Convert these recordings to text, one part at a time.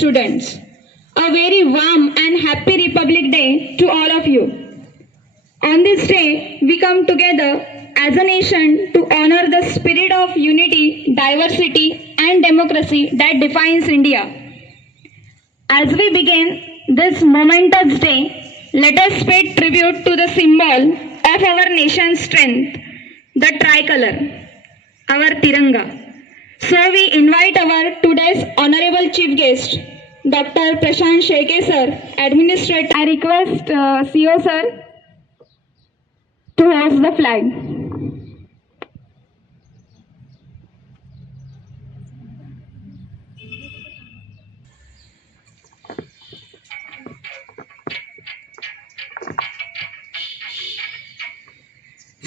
students. A very warm and happy Republic Day to all of you. On this day, we come together as a nation to honor the spirit of unity, diversity, and democracy that defines India. As we begin this momentous day, let us pay tribute to the symbol of our nation's strength, the tricolor, our Tiranga. So we invite our today's honorable chief guest, Dr. Prashant Sheke sir, administrator. I request uh, CEO sir to hoist the flag.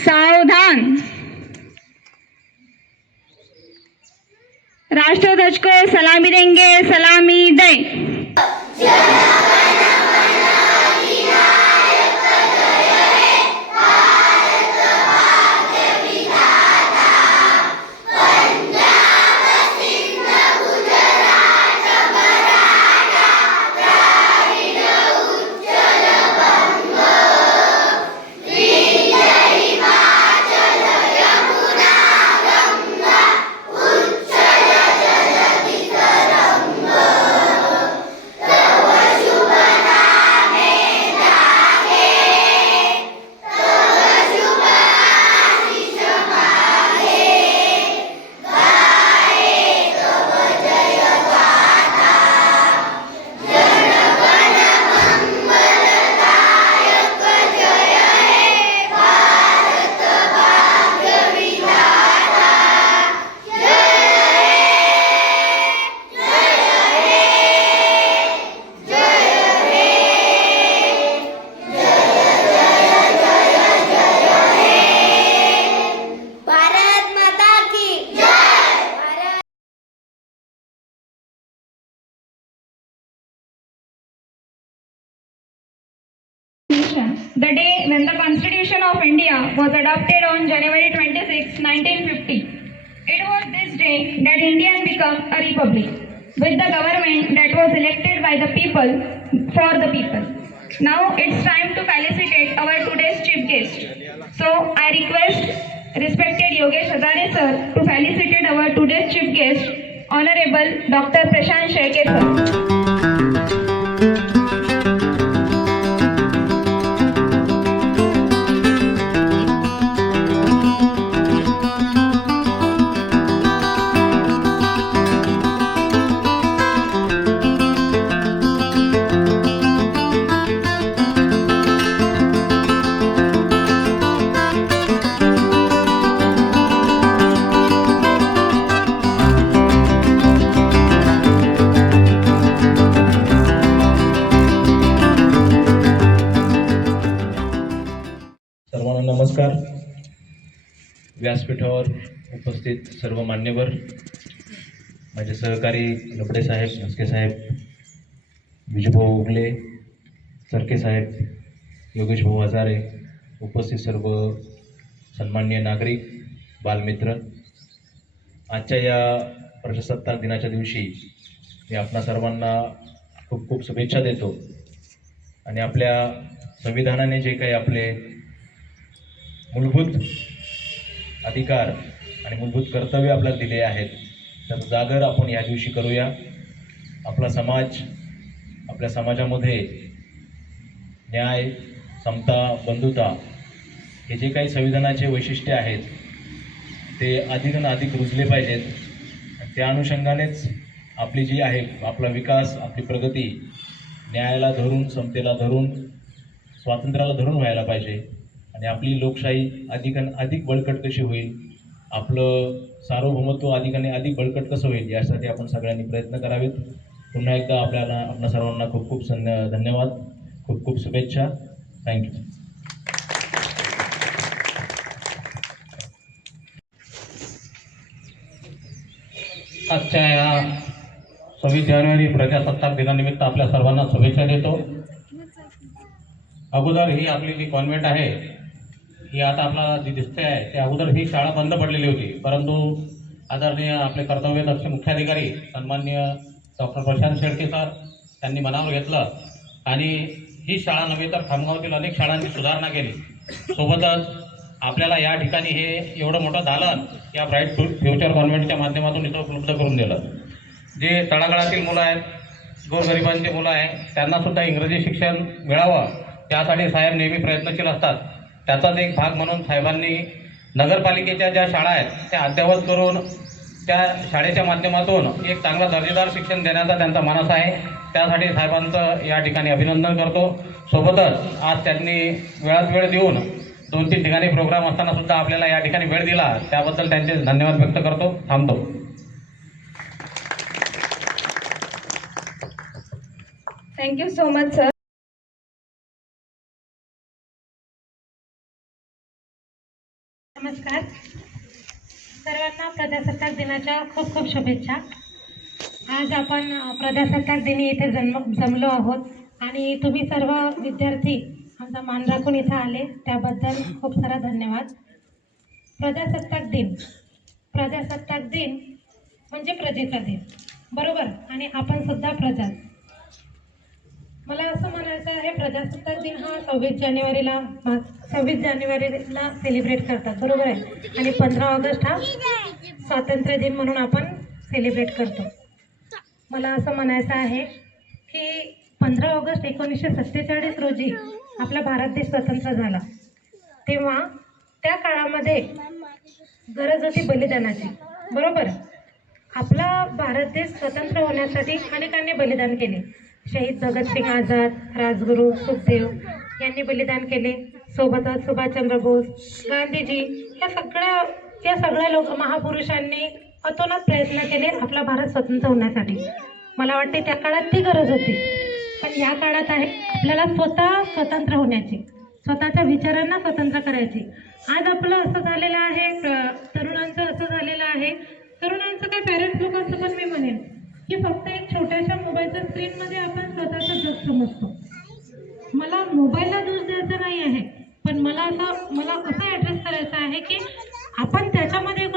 सावधान राष्ट्रध्वज को सलामी देंगे सलामी दें। The day when the Constitution of India was adopted on January 26, 1950. It was this day that India became a republic with the government that was elected by the people for the people. Now it's time to felicitate our today's chief guest. So I request respected Yogesh Hazare sir to felicitate our today's chief guest, Honorable Dr. Prashant व्यासपीठावर उपस्थित सर्व मान्यवर माझे सहकारी लबडे साहेब म्हस्के साहेब विजूभाऊ उगले सरके साहेब योगेश भाऊ हजारे उपस्थित सर्व सन्मान्य नागरिक बालमित्र आजच्या या प्रजासत्ताक दिनाच्या दिवशी मी आपणा सर्वांना खूप खूप शुभेच्छा देतो. आणि आपल्या संविधानाने जे काही आपले मूलभूत अधिकार आणि मूलभूत कर्तव्य आपल्याला दिले आहेत. त्याचा जागर आपण या दिवशी करूया. आपला समाज आपल्या समाजामध्ये न्याय समता बंधुता हे जे काही संविधानाचे वैशिष्ट्य आहेत ते अधिक आणि अधिक रुजले पाहिजेत. त्या अनुषंगानेच आपली जी आहे आपला विकास आपली प्रगती न्यायाला धरून समतेला धरून स्वातंत्र्याला धरून व्हायला पाहिजे. आणि आपली लोकशाही अधिक आणि अधिक बळकट कशी होईल? आपलं सार्वभौमत्व अधिक आणि अधिक बळकट कसं होईल? यासाठी आपण सगळ्यांनी प्रयत्न करावेत. पुन्हा एकदा आपल्याला आपल्या सर्वांना खूप खूप सन्य धन्यवाद. खूप खूप शुभेच्छा. थँक्यू आजच्या या सव्वीस जानेवारी प्रजासत्ताक दिनानिमित्त आपल्या सर्वांना शुभेच्छा देतो. अगोदर ही आपली जी कॉन्व्हेंट आहे ही आता आपल्याला जी दिसते आहे त्या अगोदर ही शाळा बंद पडलेली होती. परंतु आदरणीय आपले कर्तव्यदक्ष मुख्याधिकारी सन्मान्य डॉक्टर प्रशांत शेळके सर त्यांनी मनावर घेतलं. आणि ही शाळा नव्हे तर खामगावातील अनेक शाळांची सुधारणा केली. सोबतच आपल्याला या ठिकाणी हे एवढं मोठं दालन या ब्राईट फ्यु- फ्युचर कॉन्व्हेंटच्या माध्यमातून इथं उपलब्ध करून दिलं. जे तळागाळातील मुलं आहेत गोरगरिबांची मुलं आहेत त्यांनासुद्धा इंग्रजी शिक्षण मिळावं. त्यासाठी साहेब नेहमी प्रयत्नशील असतात. त्याचाच एक भाग म्हणून साहेबांनी नगरपालिकेच्या ज्या शाळा आहेत त्या अद्ययावत करून त्या शाळेच्या माध्यमातून एक चांगला दर्जेदार शिक्षण देण्याचा त्यांचा मानस आहे. त्यासाठी साहेबांचं या ठिकाणी अभिनंदन करतो. सोबतच आज त्यांनी वेळात वेळ देऊन दोन तीन ठिकाणी प्रोग्राम असताना सुद्धा आपल्याला या ठिकाणी वेळ दिला. त्याबद्दल त्यांचे धन्यवाद व्यक्त करतो. थांबतो. थँक्यू सो मच सर नमस्कार. सर्वांना प्रजासत्ताक दिनाच्या खूप खूप शुभेच्छा. आज आपण प्रजासत्ताक दिनी इथे जन्म जमलो आहोत आणि तुम्ही सर्व विद्यार्थी आमचा मान राखून इथं आले त्याबद्दल खूप सारा धन्यवाद. प्रजासत्ताक दिन. प्रजासत्ताक दिन म्हणजे प्रजेचा दिन. बरोबर? आणि आपण सुद्धा प्रजाच मला असं म्हणायचं आहे प्रजासत्ताक दिन हा सव्वीस जानेवारीला सव्वीस जानेवारीला सेलिब्रेट करतात बरोबर आहे? आणि पंधरा ऑगस्ट हा स्वातंत्र्य दिन म्हणून आपण सेलिब्रेट करतो. मला असं म्हणायचं आहे की पंधरा ऑगस्ट एकोणीसशे सत्तेचाळीस रोजी आपला भारत देश स्वतंत्र झाला. तेव्हा त्या काळामध्ये गरज होती बलिदानाची बरोबर? आपला भारत देश स्वतंत्र होण्यासाठी अनेकांनी बलिदान केले. शहीद भगतसिंग आझाद राजगुरू सुखदेव यांनी बलिदान केले. सोबतच सुभाषचंद्र बोस गांधीजी या सगळ्या या सगळ्या लोक महापुरुषांनी अतोनात प्रयत्न केले आपला भारत स्वतंत्र होण्यासाठी. मला वाटते त्या काळात ती गरज होती. पण या काळात आहे आपल्याला स्वतः स्वतंत्र होण्याची स्वतःच्या विचारांना स्वतंत्र करायची. आज आपलं असं झालेलं आहे तरुणांचं असं झालेलं आहे. तरुणांचं काय पॅरेंट्स लोकांचं पण मी म्हणेन. की फक्त एक छोट्याशा मोबाईलच्या स्क्रीनमध्ये आपण स्वतःचं जग समजतो. मला मोबाईलला दोष द्यायचा नाही आहे पण मला असं मला असं ॲड्रेस करायचं आहे की आपण त्याच्यामध्ये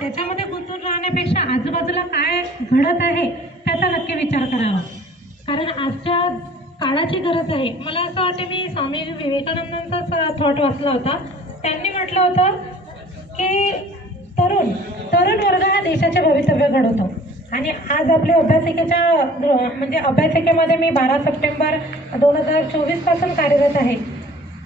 त्याच्यामध्ये गुंतून राहण्यापेक्षा आजूबाजूला काय घडत आहे त्याचा नक्की विचार करावा. कारण आजच्या काळाची गरज आहे. मला असं वाटते मी स्वामी विवेकानंदांचाच थॉट वाचला होता. त्यांनी म्हटलं होतं की तरुण तरुण वर्ग हा देशाचे भवितव्य घडवतो. आणि आज आपल्या अभ्यासिकेच्या म्हणजे अभ्यासिकेमध्ये मी बारा सप्टेंबर दोन हजार चोवीसपासून कार्यरत आहे.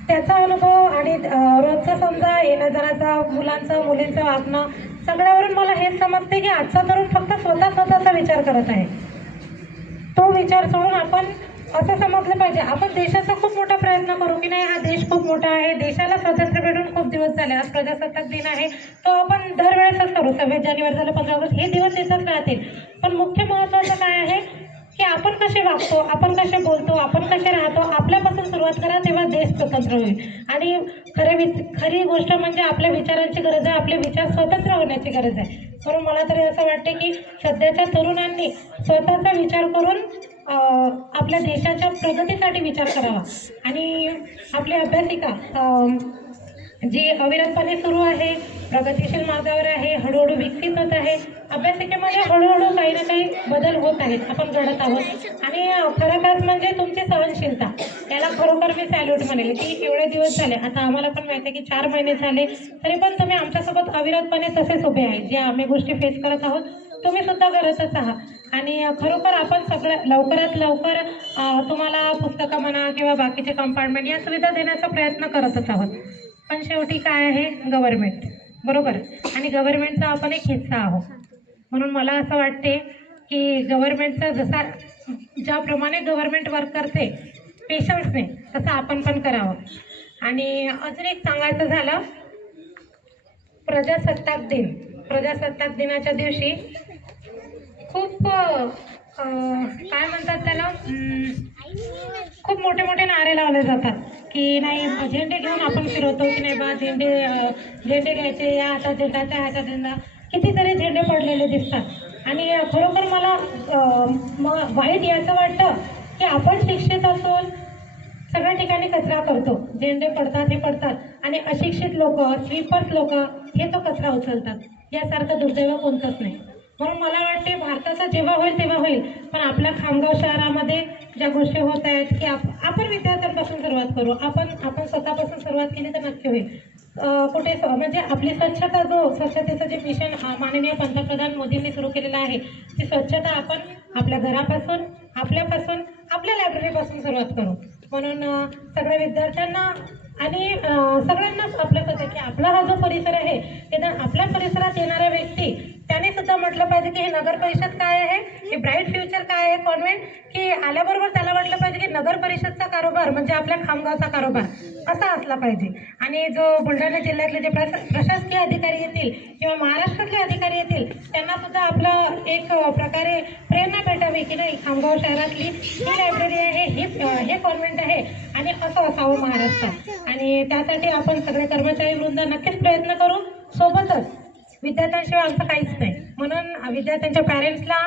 त्याचा अनुभव आणि रोजचा रोजचं समजा येण्या जाण्याचा मुलांचं मुलींचं वागणं सगळ्यावरून मला हेच समजते की आजचा तरुण फक्त स्वतः स्वतःचा विचार करत आहे. तो विचार सोडून आपण असं समजलं पाहिजे. आपण देशाचा खूप मोठा प्रयत्न करू की नाही हा देश खूप मोठा आहे. देशाला स्वातंत्र्य भेटून खूप दिवस झाले. आज प्रजासत्ताक दिन आहे. तो आपण दरवेळेसच करू. सव्वीस जानेवारी झालं पंधरा ऑगस्ट हे दिवस येतच राहतील. पण मुख्य महत्त्वाचं काय आहे? की आपण कसे वागतो आपण कसे बोलतो आपण कसे राहतो आपल्यापासून सुरुवात करा तेव्हा देश स्वतंत्र होईल. आणि खरे वि खरी गोष्ट म्हणजे आपल्या विचारांची गरज आहे आपले विचार स्वतंत्र होण्याची गरज आहे. म्हणून मला तरी असं वाटते की सध्याच्या तरुणांनी स्वतःचा विचार करून आपल्या देशाच्या प्रगतीसाठी विचार करावा. आणि आपली अभ्यासिका जी अविरतपणे सुरू आहे प्रगतीशील मार्गावर आहे हळूहळू विकसित होत आहे अभ्यासिकेमध्ये हळूहळू काही ना काही बदल होत आहेत आपण घडत आहोत. आणि खरोखर म्हणजे तुमची सहनशीलता याला खरोखर मी सॅल्यूट म्हणेल. की एवढे दिवस झाले आता आम्हाला पण माहिती आहे की चार महिने झाले तरी पण तुम्ही आमच्यासोबत अविरतपणे तसेच उभे आहे ज्या आम्ही गोष्टी फेस करत आहोत. तुम्ही सुद्धा करतच आहात. आणि खरोखर आपण सगळं लवकरात लवकर तुम्हाला पुस्तकं म्हणा किंवा बाकीचे कंपार्टमेंट या सुविधा देण्याचा प्रयत्न करतच आहोत. पण शेवटी काय आहे? गव्हर्नमेंट बरोबर? आणि गव्हर्नमेंटचा आपण एक हिस्सा आहोत. म्हणून मला असं वाटते की गव्हर्नमेंटचा जसा ज्याप्रमाणे गव्हर्नमेंट वर्क करते पेशन्सने तसं आपण पण करावं. आणि अजून एक सांगायचं झालं प्रजासत्ताक दिन. प्रजासत्ताक दिनाच्या दिवशी खूप काय म्हणतात त्याला? खूप मोठे मोठे नारे लावले जातात की नाही झेंडे घेऊन आपण फिरवतो की नाही बा झेंडे झेंडे घ्यायचे या हातात झेंडा त्या हातात झेंडा. कितीतरी झेंडे पडलेले दिसतात. आणि खरोखर मला मग वाईट याचं वाटतं की आपण शिक्षित असून सगळ्या ठिकाणी कचरा करतो. झेंडे पडतात हे पडतात. आणि अशिक्षित लोक स्लीपर्स लोक हे तो कचरा उचलतात. यासारखं दुर्दैव कोणतंच नाही. म्हणून मला वाटते भारताचा जेव्हा होईल तेव्हा होईल. पण आपल्या खामगाव शहरामध्ये ज्या गोष्टी होत आहेत की आप आपण विद्यार्थ्यांपासून सुरुवात करू. आपण आपण स्वतःपासून सुरुवात केली तर नक्की होईल. कुठे म्हणजे आपली स्वच्छता जो स्वच्छतेचं जे मिशन माननीय पंतप्रधान मोदींनी सुरू केलेलं आहे ती स्वच्छता आपण आपल्या घरापासून आपल्यापासून आपल्या लायब्ररीपासून सुरुवात करू. म्हणून सगळ्या विद्यार्थ्यांना आणि सगळ्यांनाच आपल्या कसं की आपला हा जो परिसर आहे निदान आपल्या परिसरात येणाऱ्या व्यक्ती त्याने सुद्धा म्हटलं पाहिजे की हे नगर परिषद काय आहे? हे ब्राईट फ्युचर काय आहे? कॉन्व्हेंट की आल्याबरोबर त्याला वाटलं पाहिजे की नगर परिषदचा कारोबार म्हणजे आपल्या खामगावचा कारोबार असा असला पाहिजे. आणि जो बुलढाणा जिल्ह्यातले जे प्रशा प्रशासकीय अधिकारी येतील किंवा महाराष्ट्रातले अधिकारी येतील त्यांना सुद्धा आपलं एक प्रकारे प्रेरणा भेटावी की नाही खामगाव शहरातली ही लायब्ररी आहे ही हे कॉन्व्हेंट आहे आणि असं असावं महाराष्ट्रात. आणि त्यासाठी आपण सगळे कर्मचारी वृंद नक्कीच प्रयत्न करू. सोबतच विद्यार्थ्यांशिवाय आमचं काहीच नाही. म्हणून विद्यार्थ्यांच्या पॅरेंट्सला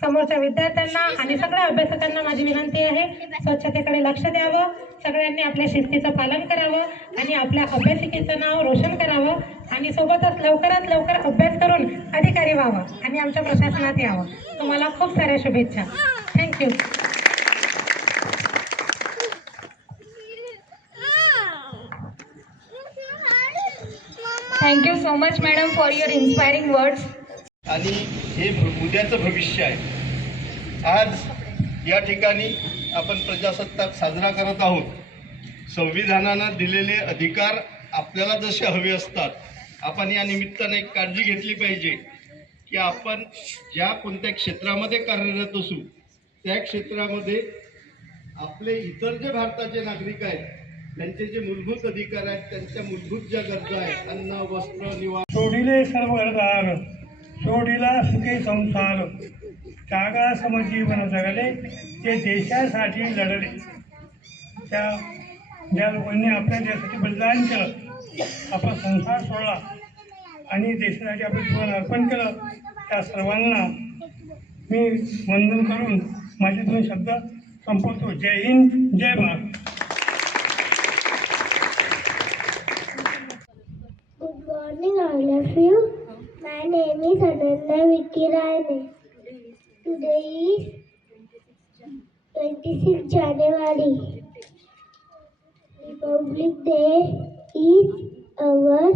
समोरच्या विद्यार्थ्यांना आणि सगळ्या अभ्यासकांना माझी विनंती आहे स्वच्छतेकडे लक्ष द्यावं सगळ्यांनी आपल्या शिस्तीचं पालन करावं आणि आपल्या अभ्यासिकेचं नाव रोशन करावं आणि सोबतच लवकरात लवकर अभ्यास करून अधिकारी व्हावं आणि आमच्या प्रशासनात यावं. तुम्हाला खूप साऱ्या शुभेच्छा. Thank you thank you so much madam for your inspiring words आणि हे भ- उद्याचं भविष्य आहे. आज या ठिकाणी आपण प्रजासत्ताक साजरा करत आहोत. संविधानानं दिलेले अधिकार आपल्याला जसे हवे असतात आपण या निमित्ताने एक काळजी घेतली पाहिजे की आपण ज्या कोणत्या क्षेत्रामध्ये कार्यरत असू त्या क्षेत्रामध्ये आपले इतर जे भारताचे नागरिक आहेत त्यांचे जे मूलभूत अधिकार आहेत त्यांच्या मूलभूत ज्या गरजा आहेत अन्न वस्त्र निवास सोडिले सर्व घरदार सोडिला सुखे संसार त्यागा समजीवन जगले ते देशासाठी लढले. त्या ज्या लोकांनी आपल्या देशासाठी बलिदान केलं. आपला संसार सोडला. आणि देशासाठी आपलं जीवन अर्पण केलं. त्या सर्वांना मी वंदन करून माझे दोन शब्द संपवतो. जय हिंद जय Bharat Good morning, all of you. My name is Ananda Vicky Today is 26 January. Republic Day is our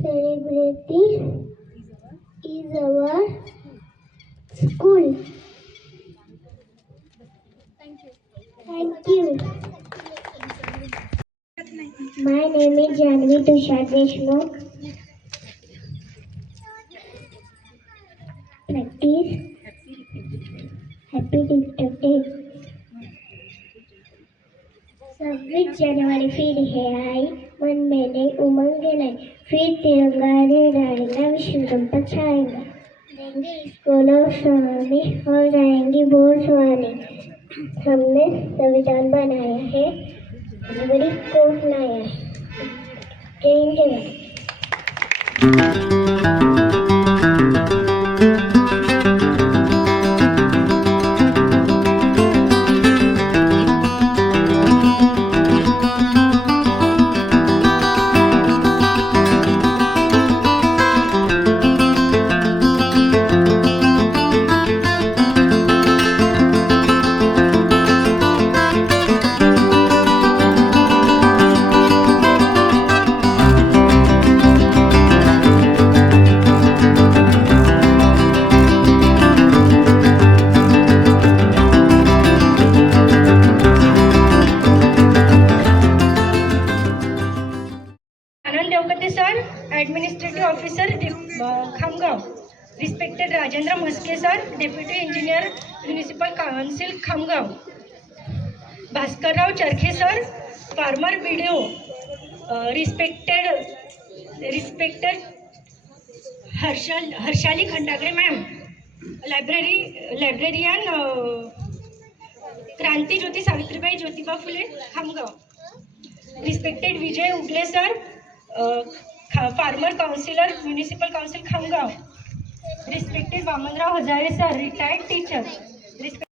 celebrating is our school. Thank you. My name is Janvi Tushar Deshmukh. Practice. Happy Day. सव्वीस जानेवारी फिर है आई। मन में नई उमंग लाई फिर तिरंगा लहराएगा विश्व संपत छाएगा। देंगे। स्कूलों सुहाने हो जाएँगी बोल सुहाने हमने संविधान बनाया है। बड़ी कोट लाया है। Jai Hind respected Harshal Harshali Khandagre ma'am library librarian Krantijyoti Savitribai Jyotiba Phule Khamgaon respected Vijay Ugle sir farmer councillor municipal council Khamgaon respected Vamanrao Hazare sir retired teacher